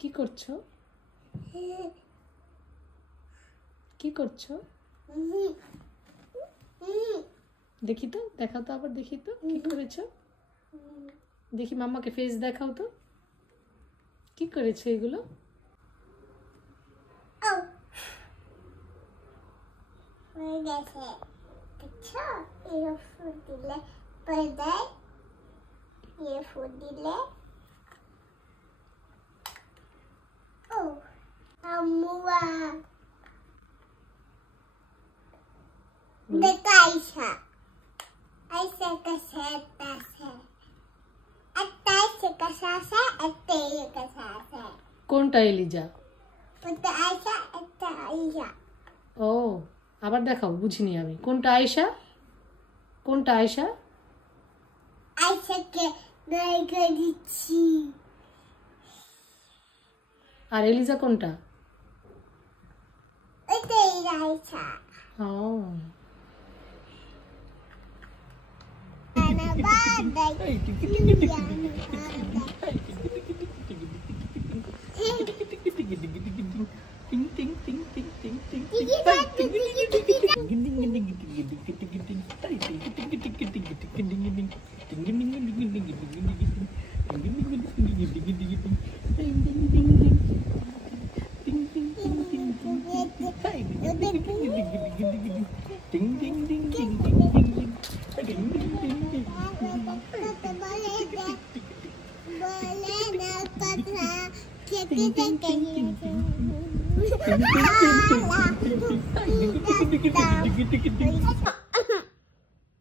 কি করছো? কি করছো? দেখি তো, দেখাও তো, আবার দেখি তো কি করেছো। দেখি মাম্মাকে ফেস দেখাও তো, কি করেছো এগুলো? কোনটা এলিজা? ও, আবার দেখাও, বুঝিনি আমি। কোনটা আয়েশা? কোনটা আয়েশা? আর এলিজা কোনটা? ও,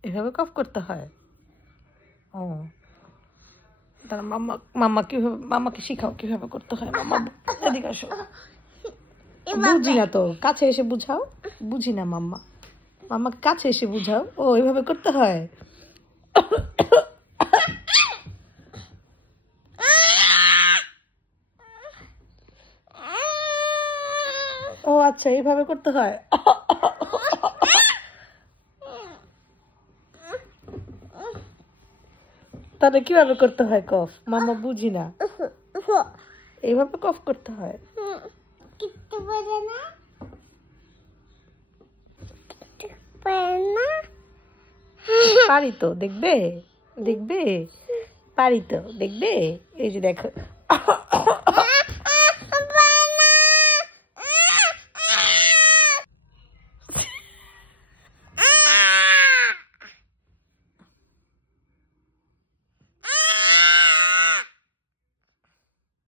এভাবে কফ করতে হয়। ও, তার মাম্মা কিভাবে, মাম্মাকে শিখাও কিভাবে করতে হয়। মাম্মা এদিকে আসো। বুঝি না তো, কাছে এসে বুঝাও। বুঝি না মাম্মা, মাম্মাকে কাছে এসে বুঝাও। ও, এভাবে করতে হয়। ও আচ্ছা, এইভাবে করতে হয়। তাহলে কিভাবে করতে হয় কফ? মাম্মা বুঝি না। এইভাবে কফ করতে হয়। পারি তো, দেখবে দেখবে, পারি তো, দেখবে। এই যে দেখো,